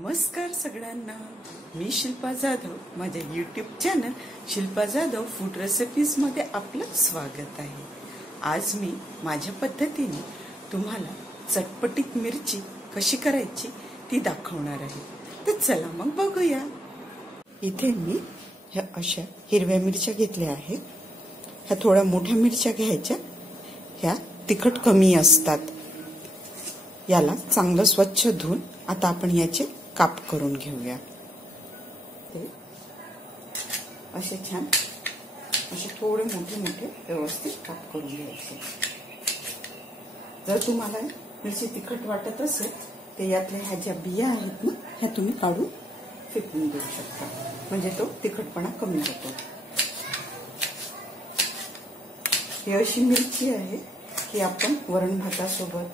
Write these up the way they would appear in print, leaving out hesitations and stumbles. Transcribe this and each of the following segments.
नमस्कार सगळ्यांना, मी शिल्पा जाधव. माझ्या YouTube channel Shilpa Jadhav food recipes मध्ये आपलं स्वागत आहे. आज मी माझ्या पद्धतीने तुम्हाला चटपटीत मिरची कशी करायची ती दाखवणार आहे. तर चला मग बघूया. इथे मी ह्या अशा हिरव्या मिरच्या घेतल्या आहेत. ह्या थोड्या मोठ्या मिरच्या घ्यायच्या. ह्या तिखट कमी असतात. याला चांगलं स्वच्छ धुवून आता आपण याचे काप करून घेऊया. असे छान असे थोडे मोठे मोठे व्यवस्थित काप करून घ्यायचे. जर तुम्हाला मिरची तिखट वाटत असेल तर यातल्या ह्या ज्या बिया आहेत ना, ह्या तुम्ही काढून फेकून देऊ शकता. म्हणजे तो तिखटपणा कमी होतो. ही अशी मिरची आहे की आपण वरण भातासोबत,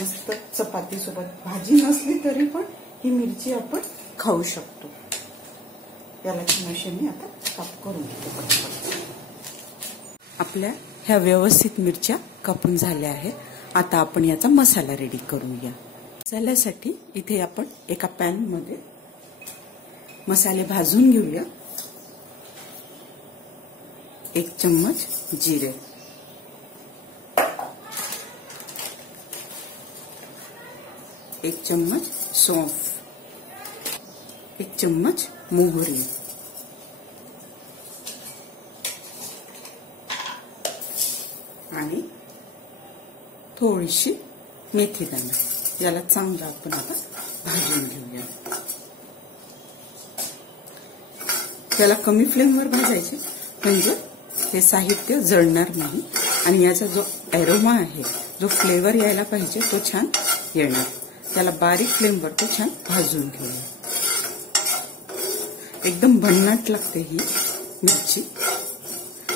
मस्त चपाती सोबत, भाजी नसली तरी पण ही मिरची आपण खाऊ शकतो. याला छान मी आता काप करून घेतो. आपल्या ह्या व्यवस्थित मिरच्या कापून झाल्या आहेत. आता आपण याचा मसाला रेडी करूया. मसाल्यासाठी इथे आपण एका पॅन मध्ये मसाले भाजून घेऊया. 1 चम्मच जिरे, 1 चम्मच सौंफ, 1 चम्मच मोहरी, आणि थोडीशी मेथी दाणे. याला चांगलं आपण आता भाजून घेऊया. त्याला कमी फ्लेमवर भाजायचे म्हणजे हे साहित्य जळणार नाही आणि याचा जो एरोमा आहे, जो फ्लेवर यायला पाहिजे तो छान येणार. त्याला बारीक फ्लेमवर तो छान भाजून घेऊया. एकदम भन्नाट लागते ही मिरची.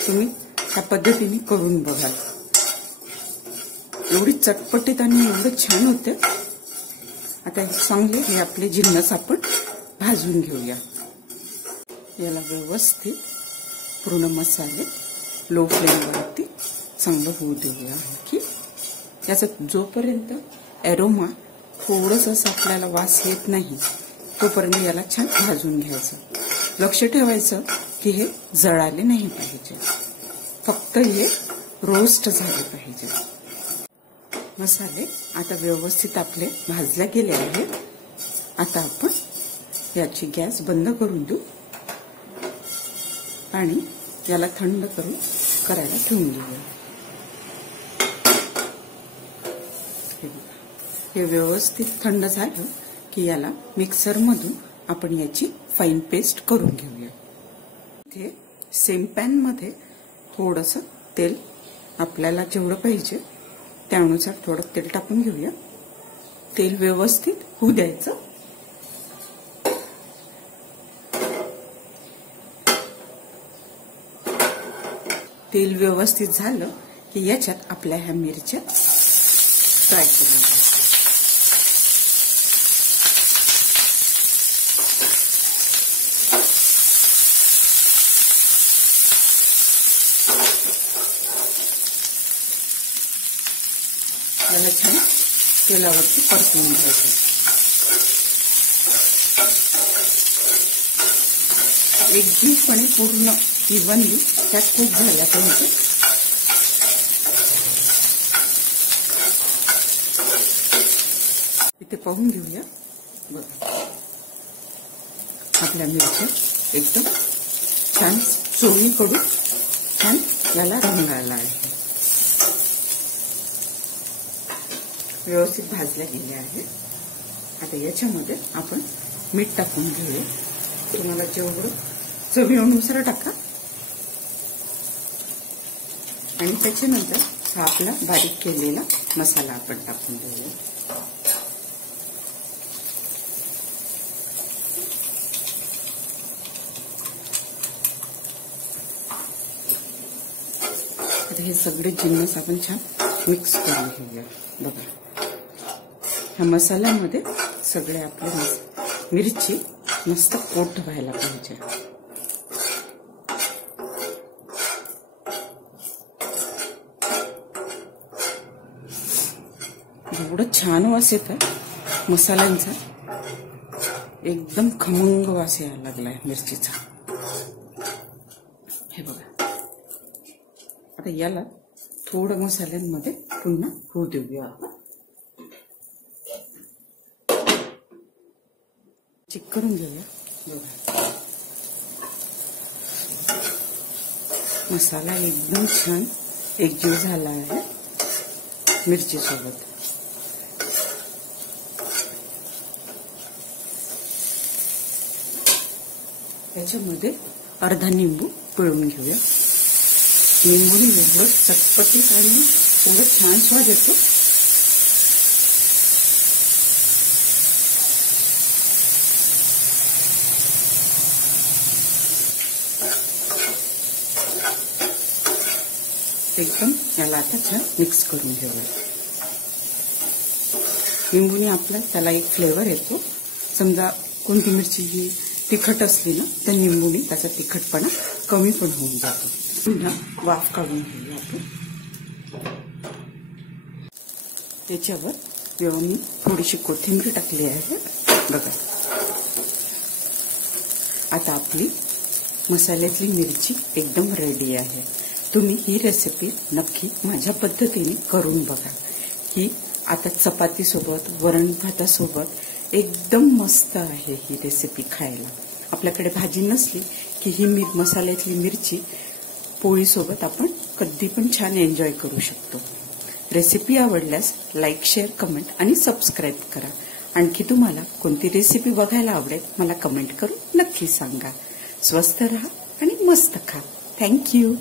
तुम्ही त्या पद्धतीने करून बघा. एवढी चटपटीत आणि एवढं छान होते. आता चांगले हे आपले जिन्नस आपण भाजून घेऊया. याला व्यवस्थित पूर्ण मसाले लो फ्लेमवरती चांगलं होऊ देऊया. की याचा जोपर्यंत एरोमा थोडंसं आपल्याला वास येत नाही तोपर्यंत याला छान भाजून घ्यायचं. लक्ष ठेवायचं की हे जळाले नाही पाहिजे, फक्त हे रोस्ट झाले पाहिजे. मसाले आता व्यवस्थित आपले भाजले गेले आहेत. आता आपण याची गॅस बंद करून देऊ आणि याला थंड करायला ठेवून देऊया. हे व्यवस्थित थंड झालं की याला मिक्सर मधून आपण याची फाईन पेस्ट करून घेऊया. इथे सेम पॅन मध्ये थोडंसं तेल, आपल्याला जेवढं पाहिजे त्यानुसार थोडं तेल टाकून घेऊया. तेल व्यवस्थित होऊ द्यायचं. तेल व्यवस्थित झालं की याच्यात आपल्या ह्या मिरच्या फ्राय करून घ्यायच्या. याला छान तेलावरती परतवून घ्यायचं. एकजीवपणे पूर्ण इव्हनली त्यात खूप झाल्या पाहिजे. इथे पाहून घेऊया. बघा आपल्या मिरच्या एकदम छान चोळीकडून छान याला रंग आला आहे. व्यवस्थित भाजल्या गेल्या आहेत. आता याच्यामध्ये आपण मीठ टाकून घेऊया. तुम्हाला जेवढं चवीनुसार टाका. आणि त्याच्यानंतर हा आपला बारीक केलेला मसाला आपण टाकून देऊया. आता हे सगळे जिन्नस आपण छान मिक्स करून घेऊया. बघा ह्या मसाल्यामध्ये सगळे आपले मिरची मस्त कोट व्हायला पाहिजे. एवढं छान वास येतं मसाल्यांचा. एकदम खमंग वास यायला लागलाय मिरचीचा. हे बघा. आता याला थोडं मसाल्यांमध्ये पुन्हा होऊ देऊया. चेक करून घेऊया. बघा मसाला एकदम छान एकजीव झाला आहे मिरची सोबत. त्याच्यामध्ये अर्धा निंबू पिळून घेऊया. निंबूने एवढं चटपटीत आणि एवढं छान स्वाद येतो. एकदम याला आता छान मिक्स करून घेऊया. निंबूने आपला त्याला एक फ्लेवर येतो. समजा कोणती मिरची ही तिखट असली ना तर निंबूने त्याचा तिखटपणा कमी पण होऊन जातो. पुन्हा वाफ काढून घेऊया आपण. त्याच्यावर मी थोडीशी कोथिंबीर टाकली आहे. बघा आता आपली मसाल्यातली मिरची एकदम रेडी आहे. तुम्ही ही रेसिपी नक्की माझ्या पद्धतीने करून बघा. ही आता चपाती सोबत वरण भातासोबत एकदम मस्त आहे ही रेसिपी खायला. आपल्याकडे भाजी नसली की ही मसाल्यातली मिरची पोळीसोबत आपण कधी पण छान एन्जॉय करू शकतो. रेसिपी आवडल्यास लाईक, शेअर, कमेंट आणि सबस्क्राईब करा. आणखी तुम्हाला कोणती रेसिपी बघायला आवडेल मला कमेंट करून नक्की सांगा. स्वस्थ राहा आणि मस्त खा. थँक्यू.